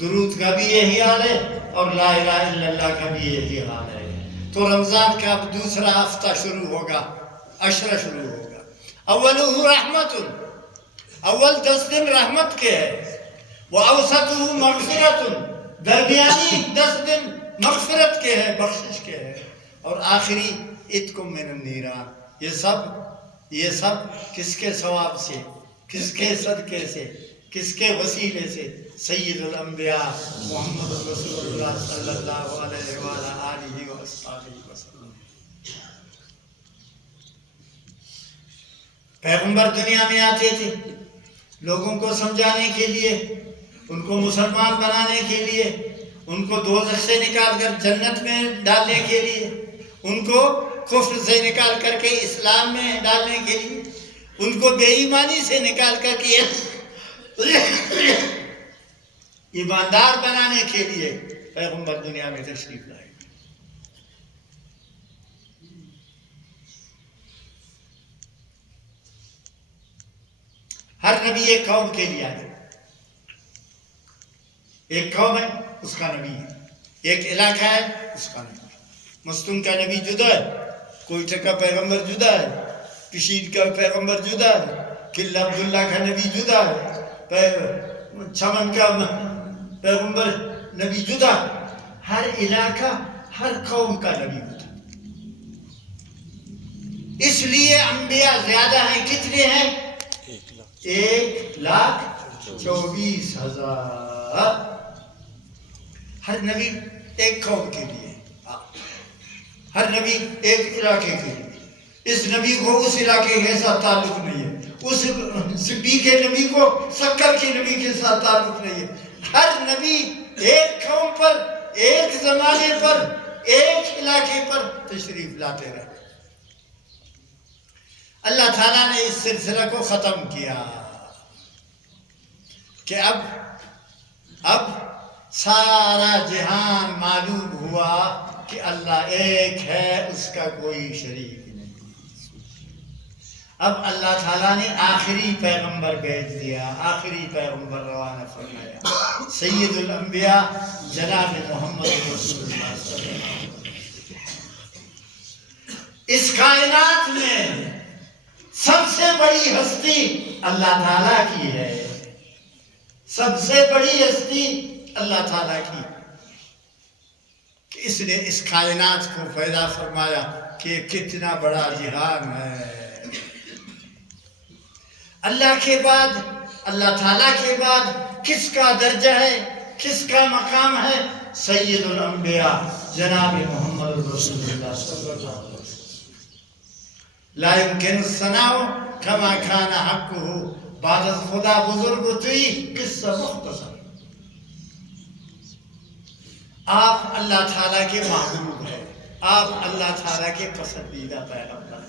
درود کا بھی یہی حال ہے اور لا الہ الا اللہ کا بھی یہی حال ہے. تو رمضان کا اب دوسرا ہفتہ شروع ہوگا، عشرہ شروع ہوگا. اولہ رحمت، اول 10 دن رحمت کے ہے، وَأَوْسَطُهُ مغفرت، درمیانی 10 دن مغفرت کے ہے، بخشش کے ہے، اور آخری عتق من النیران. یہ سب کس کے ثواب سے؟ کس کے صدقے سے، کس کے وسیلے سے؟ سید الانبیاء محمد رسول اللہ صلی اللہ علیہ وآلہ وسلم۔ پیغمبر دنیا میں آتے تھے لوگوں کو سمجھانے کے لیے، ان کو مسلمان بنانے کے لیے، ان کو دوزخ سے نکال کر جنت میں ڈالنے کے لیے، ان کو کفر سے نکال کر کے اسلام میں ڈالنے کے لیے، ان کو بے ایمانی سے نکال کر کے ایماندار بنانے کے لیے پیغمبر دنیا میں تشریف لائے۔ ہر نبی ایک قوم کے لیے آئے، ایک قوم ہے اس کا نبی ہے، ایک علاقہ ہے اس کا نبی ہے۔ مستون کا نبی جدا ہے، کوئٹہ کا پیغمبر جدا ہے، پشید کا پیغمبر جدا ہے، قلعہ عبداللہ کا نبی جدا ہے، چمن کا پیغمبر نبی جدا ہے۔ ہر علاقہ ہر قوم کا نبی ہوتا ہے، اس لیے انبیاء زیادہ ہیں۔ کتنے ہیں؟ 1,24,000۔ ہر نبی ایک قوم کے لیے، ہر نبی ایک علاقے کے لیے۔ اس نبی کو اس علاقے کے ساتھ تعلق نہیں ہے، اس سپی کے نبی کو سکر کے نبی کے ساتھ تعلق نہیں ہے۔ ہر نبی ایک قوم پر، ایک زمانے پر، ایک علاقے پر تشریف لاتے رہے۔ اللہ تعالیٰ نے اس سلسلہ کو ختم کیا کہ اب سارا جہان معلوم ہوا کہ اللہ ایک ہے، اس کا کوئی شریک نہیں۔ اب اللہ تعالیٰ نے آخری پیغمبر بھیج دیا، آخری پیغمبر روانہ فرمایا، سید الانبیاء جناب محمد رسول اللہ صلی اللہ علیہ وسلم۔ اس کائنات میں سب سے بڑی ہستی اللہ تعالیٰ کی ہے، سب سے بڑی ہستی اللہ تعالیٰ کی، کہ اس نے اس کائنات کو پیدا فرمایا کہ کتنا بڑا جہان ہے۔ اللہ کے بعد، اللہ تعالیٰ کے بعد کس کا درجہ ہے، کس کا مقام ہے؟ سید الانبیاء جناب محمد رسول اللہ صلی اللہ علیہ وسلم۔ لا يمكن الثناء كما كان حقه بعد از خدا بزرگ توی قصہ مختصر۔ آپ اللہ تعالیٰ کے محبوب ہیں، آپ اللہ تعالیٰ کے پسندیدہ پیغمبر ہیں۔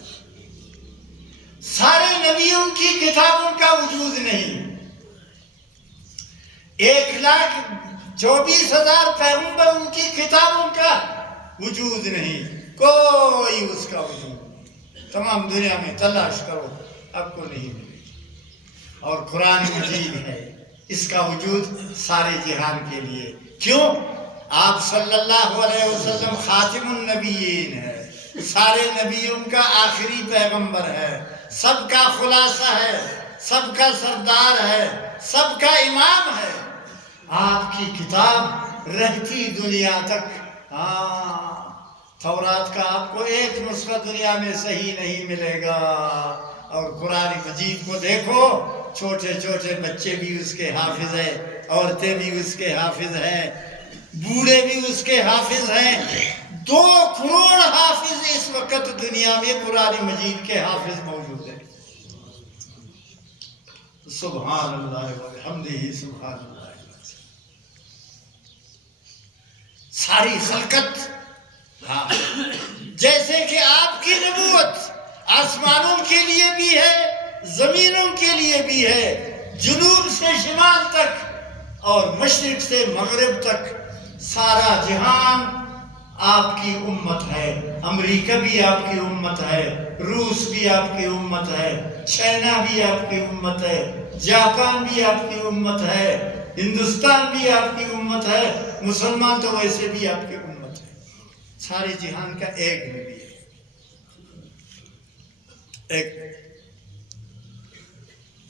سارے نبیوں کی کتابوں کا وجود نہیں، 1,24,000 پیغمبروں کی کتابوں کا وجود نہیں، کوئی اس کا وجود نہیں۔ تمام دنیا میں تلاش کرو، آپ کو نہیں ملے گی۔ اور قرآن مجید ہے، اس کا وجود سارے جہان کے لیے۔ کیوں؟ آپ صلی اللہ علیہ وسلم خاتم النبیین ہے، سارے نبیوں کا آخری پیغمبر ہے، سب کا خلاصہ ہے، سب کا سردار ہے، سب کا امام ہے۔ آپ کی کتاب رہتی دنیا تک۔ تورات کا آپ کو ایک نسخہ دنیا میں صحیح نہیں ملے گا، اور قرآن مجید کو دیکھو، چھوٹے چھوٹے بچے بھی اس کے حافظ ہیں، عورتیں بھی اس کے حافظ ہیں، بوڑھے بھی اس کے حافظ ہیں۔ 2 کروڑ حافظ اس وقت دنیا میں قرآن مجید کے حافظ موجود ہیں۔ سبحان اللہ وبحمدہ، سبحان اللہ۔ ساری خلقت، جیسے کہ آپ کی نبوت آسمانوں کے لیے بھی ہے، زمینوں کے لیے بھی ہے، جنوب سے شمال تک اور مشرق سے مغرب تک سارا جہان آپ کی امت ہے۔ امریکہ بھی آپ کی امت ہے، روس بھی آپ کی امت ہے، چائنا بھی آپ کی امت ہے، جاپان بھی آپ کی امت ہے، ہندوستان بھی آپ کی امت ہے، مسلمان تو ویسے بھی آپ کی امت ہے۔ سارے جہان کا ایک نبی ہے، ایک۔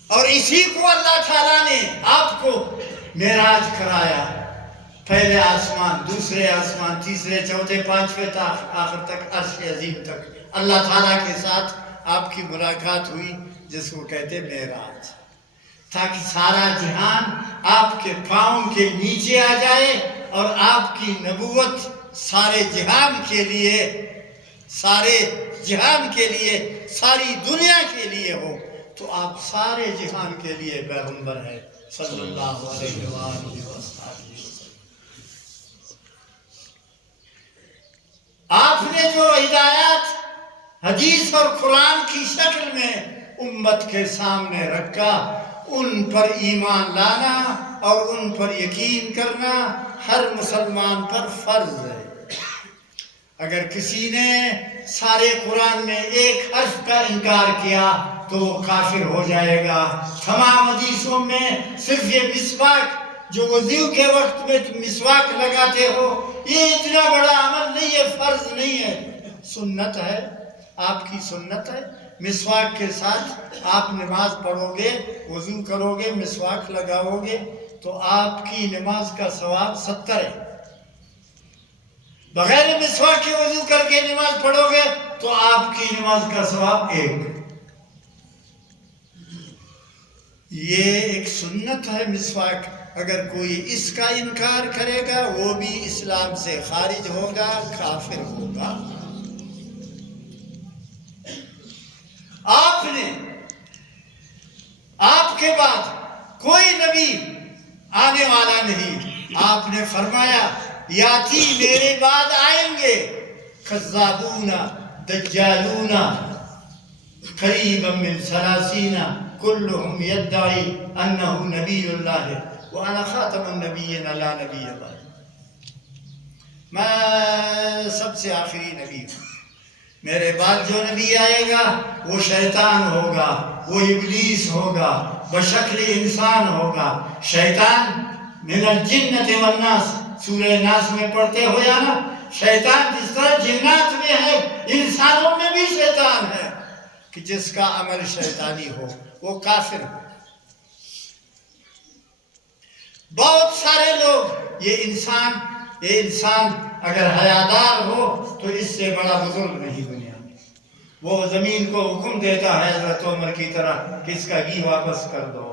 اور اسی کو اللہ تعالیٰ نے آپ کو معراج کرایا، پہلے آسمان، دوسرے آسمان، تیسرے، چوتھے، پانچویں تک، آخر تک، عرش عظیم تک اللہ تعالیٰ کے ساتھ آپ کی ملاقات ہوئی، جس کو کہتے معراج۔ تاکہ سارا جہان آپ کے پاؤں کے نیچے آ جائے اور آپ کی نبوت سارے جہان کے لیے، سارے جہان کے لیے، ساری دنیا کے لیے ہو، تو آپ سارے جہان کے لیے پیغمبر ہے صلی اللہ علیہ وآلہ وسلم۔ آپ نے جو ہدایات حدیث اور قرآن کی شکل میں امت کے سامنے رکھا، ان پر ایمان لانا اور ان پر یقین کرنا ہر مسلمان پر فرض ہے۔ اگر کسی نے سارے قرآن میں ایک حرف کا انکار کیا تو وہ کافر ہو جائے گا۔ تمام حدیثوں میں صرف یہ مسواک جو وضو کے وقت میں مسواک لگاتے ہو، یہ اتنا بڑا عمل نہیں ہے، فرض نہیں ہے، سنت ہے، آپ کی سنت ہے۔ مسواک کے ساتھ آپ نماز پڑھو گے، وضو کرو گے، مسواک لگاؤ گے تو آپ کی نماز کا ثواب 70 ہے۔ بغیر مسواک کے وضو کر کے نماز پڑھو گے تو آپ کی نماز کا ثواب 1۔ یہ ایک سنت ہے مسواک۔ اگر کوئی اس کا انکار کرے گا وہ بھی اسلام سے خارج ہوگا، کافر ہوگا۔ آپ نے، آپ کے بعد کوئی نبی آنے والا نہیں۔ آپ نے فرمایا یاتی میرے بعد آئیں گے کذابون دجالون قریبا من 30 کلہم یدعی انہ نبی اللہ وانا خاتم النبیین لا نبی بعد۔ میں سب سے آخری نبی ہوں، میرے بعد جو نبی آئے گا وہ شیطان ہوگا، وہ ابلیس ہوگا، بشکل انسان ہوگا۔ شیطان من الجنۃ والناس، سورہ ناس میں پڑھتے ہو یا نا، شیطان جس طرح جنات میں ہے انسانوں میں بھی شیطان ہے، کہ جس کا عمل شیطانی ہو وہ کافر ہو۔ بہت سارے لوگ یہ انسان اگر حیادار ہو تو اس سے بڑا بزرگ نہیں دنیا میں۔ وہ زمین کو حکم دیتا ہے حضرت عمر کی طرح کہ اس کا گھی واپس کر دو۔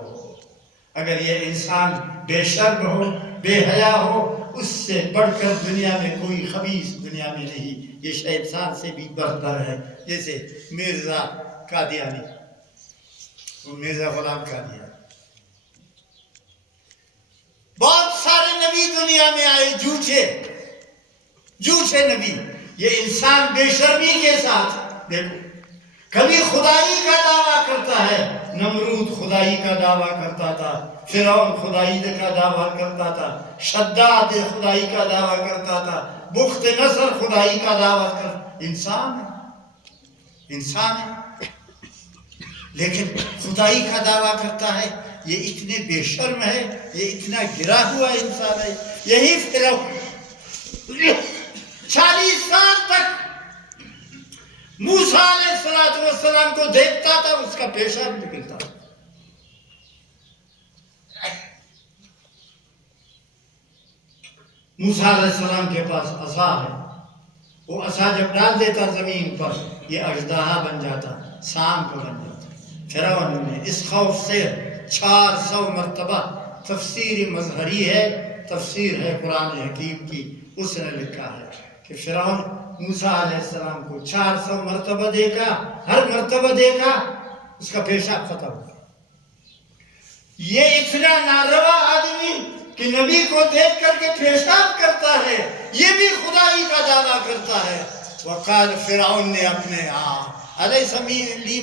اگر یہ انسان بے شرم ہو، بے حیا ہو، اس سے بڑھ کر دنیا میں کوئی خبیث دنیا میں نہیں۔ یہ شیطان سے بھی برتر ہے، جیسے مرزا قادیانی، وہ مرزا غلام قادیانی۔ بہت سارے نبی دنیا میں آئے، جھوٹے نبی۔ یہ انسان بے شرمی کے ساتھ دیکھو، کبھی خدائی کا دعویٰ کرتا ہے، نمرود خدائی کا دعویٰ کرتا تھا، فرعون خدائی کا دعویٰ کرتا تھا، شداد خدائی کا دعویٰ کرتا تھا، بخت نصر خدائی کا دعویٰ کرتا۔ انسان ہے لیکن خدائی کا دعویٰ کرتا ہے۔ یہ اتنے بے شرم ہے، یہ اتنا گرا ہوا انسان ہے۔ یہی فرعون 40 سال تک موسیٰ علیہ السلام کو دیکھتا تھا، اس کا پیشاب نکلتا تھا۔ موسیٰ علیہ السلام کے پاس عصا ہے، وہ عصا جب ڈال دیتا زمین پر یہ اژدہا بن جاتا، سانپ بن جاتا۔ فرعون نے اس خوف سے 400 مرتبہ، تفسیر مظہری ہے، تفسیر ہے قرآن حکیم کی، اس نے لکھا ہے کہ فرعون موسیٰ علیہ السلام کو 400 مرتبہ دیکھا، ہر مرتبہ دیکھا اس کا پیشاب ختم ہو گیا۔ یہ اتنا ناروا آدمی کہ نبی کو دیکھ کر کے پیشاب کرتا ہے، یہ بھی خدائی کا دعویٰ کرتا ہے۔ وقال فرعون نے اپنے علیہ لی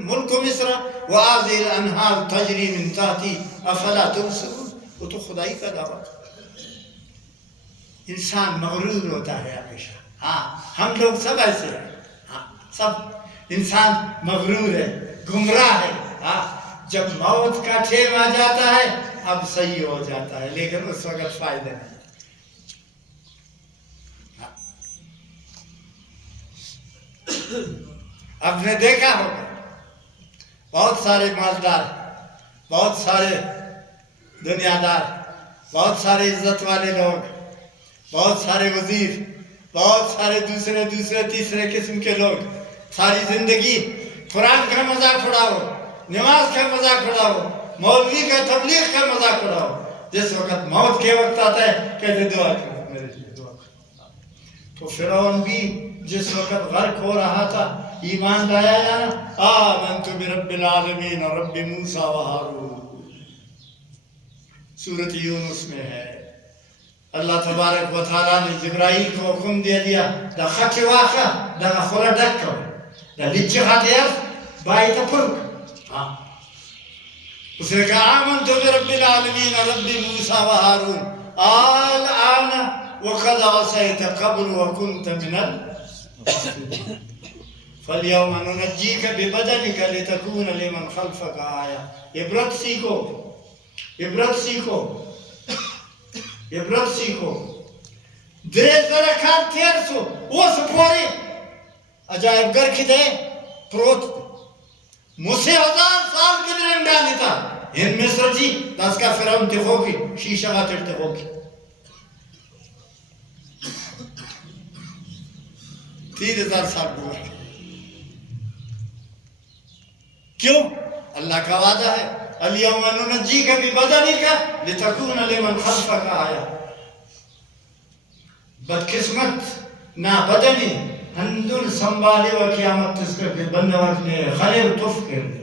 ملک مصر وآذی الانہار تجری من تحتی افلا تبصرون، وہ تو خدائی کا دعویٰ کرتا ہے۔ انسان مغرور ہوتا ہے ہمیشہ۔ ہم لوگ سب ایسے ہیں، سب انسان مغرور ہے، گمراہ ہے۔ جب موت کا ٹھیم آ جاتا ہے اب صحیح ہو جاتا ہے، لیکن اس وقت فائدہ نہیں۔ اب نے دیکھا ہوگا بہت سارے مالدار، بہت سارے دنیا دار، بہت سارے عزت والے لوگ، بہت سارے وزیر، بہت سارے دوسرے تیسرے قسم کے لوگ، ساری زندگی قرآن کا مذاق اڑاؤ، نماز کا مذاق اڑاؤ، مولوی کا تبلیغ کا مذاق اڑاؤ، جس وقت موت کے وقت آتا ہے کہتے دعا کرو میرے لیے دعا کرو۔ تو فرعون بھی جس وقت غرق ہو رہا تھا ایمان لایا یا نا، آمنت برب العالمین رب موسیٰ و ہارون، سورۃ یونس میں ہے۔ اللہ تبارک و تعالیٰ نے جبرائیل کو حکم دے دیا دا خط واقع دا خلا ڈک کرو دا لچ خاطر بائی تا پرک، اس نے کہا آمنت برب العالمین رب موسیٰ و ہارون الآن وقد عصیت قبل وکنت من المفسدین فالیوم ننجیک ببدنک لتکون لمن خلفک آیا۔ عبرت سیکھو، عبرت سیکھو، عبرت سیکھو۔ دریز برکات تیر سو وہ سپوری عجائب گر کی دے پروت مجھ سے 1000 سال کی درنگانی تھا ان مصر جی دس کا فرعون تے ہوگی شیشہ غاتر تے ہوگی 3000 سال گزر کیوں؟ اللہ کا وعدہ ہے الیوم ننجیک ببدنک لتکون لمن خلفک آیا۔ بدقسمت نا بدنی ہندل سنبھالے و قیامت اس کے بندے وقت نے خلیل طف کر دے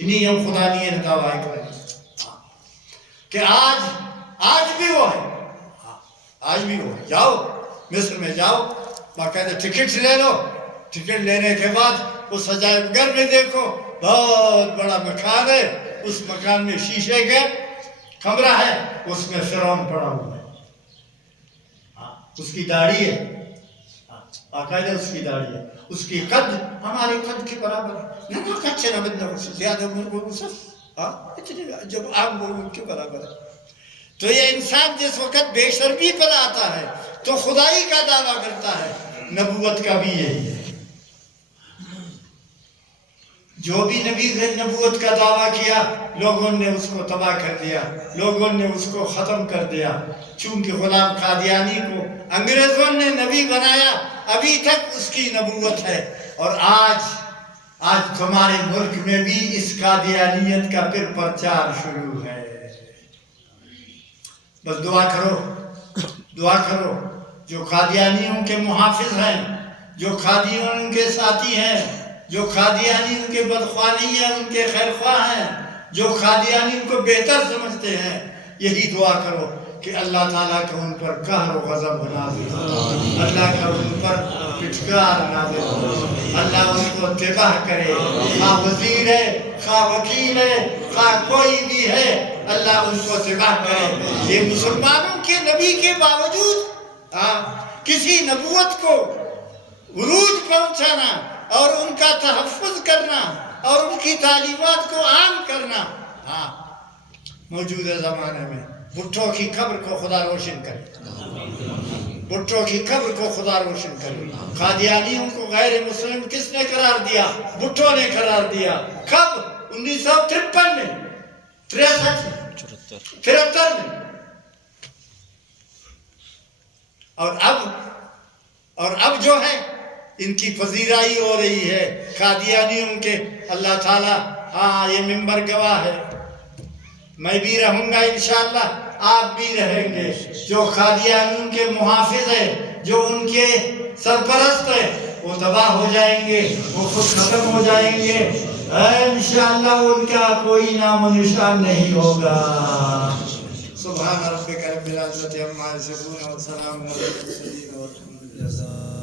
انہی ہم خدا نہیں ہے دعویٰ کریں کہ آج بھی وہ ہے، آج بھی وہ ہے۔ جاؤ مصر میں جاؤ، باقاعدہ ٹکٹ لے لو، ٹکٹ لینے کے بعد اس عجائب گھر میں دیکھو بہت بڑا مکان ہے، اس مکان میں شیشے کے کمرہ ہے، اس میں فرعون پڑا ہوا ہے، اس کی داڑھی ہے، باقاعدہ اس کی داڑھی ہے، اس کی قد ہمارے قد کے برابر ہے، نہ کچھے نہ بدنا زیادہ عمر کو جب عام لوگوں کے برابر ہے۔ تو یہ انسان جس وقت بے شرمی پر آتا ہے تو خدائی کا دعویٰ کرتا ہے، نبوت کا بھی یہی ہے۔ جو بھی نبی نے نبوت کا دعویٰ کیا لوگوں نے اس کو تباہ کر دیا، لوگوں نے اس کو ختم کر دیا۔ چونکہ غلام قادیانی کو انگریزوں نے نبی بنایا، ابھی تک اس کی نبوت ہے، اور آج تمہارے ملک میں بھی اس قادیانیت کا پھر پرچار شروع ہے۔ بس دعا کرو، دعا کرو، جو قادیانیوں کے محافظ ہیں، جو قادیانیوں کے ساتھی ہیں، جو قادیانی ان کے بدخواہ نہیں ہیں، ان کے خیرخواہ ہیں، جو قادیانی ان کو بہتر سمجھتے ہیں، یہی دعا کرو کہ اللہ تعالیٰ کا ان پر قہر و غضب نازل ہو، اللہ کا ان پر پھٹکار نازل ہو، اللہ ان کو تباہ کرے، خواہ وزیر ہے، خواہ وکیل ہے، خواہ کوئی بھی ہے، اللہ ان کو تباہ کرے۔ یہ مسلمانوں کے نبی کے باوجود کسی نبوت کو عروج پہنچانا اور ان کا تحفظ کرنا اور ان کی تعلیمات کو عام کرنا، موجودہ زمانے میں بھٹو کی قبر کو خدا روشن کرے، بھٹو کی قبر کو خدا روشن کرے۔ قادیانیوں کو غیر مسلم کس نے قرار دیا؟ بھٹو نے قرار دیا۔ کب؟ 1953 میں، 73 میں۔ اور اب جو ہے ان کی پذیرائی ہو رہی ہے قادیانیوں کے۔ اللہ تعالیٰ یہ منبر گواہ ہے، میں بھی رہوں گا انشاءاللہ، آپ بھی رہیں گے۔ جو قادیانیوں کے محافظ ہیں، جو ان کے سرپرست ہیں، وہ تباہ ہو جائیں گے، وہ خود ختم ہو جائیں گے انشاءاللہ، ان کا کوئی نام و نشان نہیں ہوگا۔ سبحان ربک رب العزت عما یصفون وسلام علی المرسلین والحمد للہ۔